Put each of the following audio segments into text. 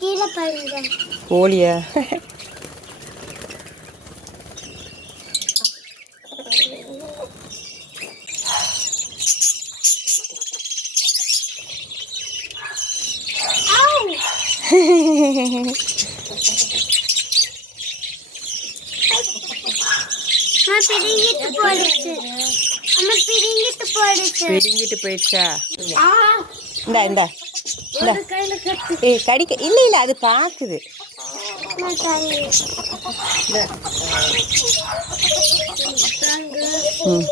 கீழே பாருங்க கோழியா? பிடுங்கிட்டு போயிடுச்சா? இந்தா இந்தா இந்தா. ஏய் கடிக்க இல்லை இல்லை, அது பார்க்குது. ம்.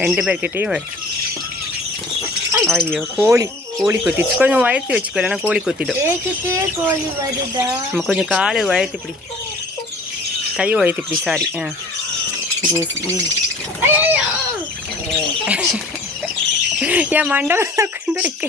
ரெண்டு பேர்கிட்டையும் வருது. ஐயோ கோழி கொத்திடுச்சு. கொஞ்சம் வயர்த்தி வச்சுக்கோ, இல்லைன்னா கோழி கொத்திடும். நம்ம கொஞ்சம் காலை வயர்த்தி இப்படி, கையை வயர்த்தி இப்படி. சாரி. என் மண்டபம் உட்காந்துருக்கு.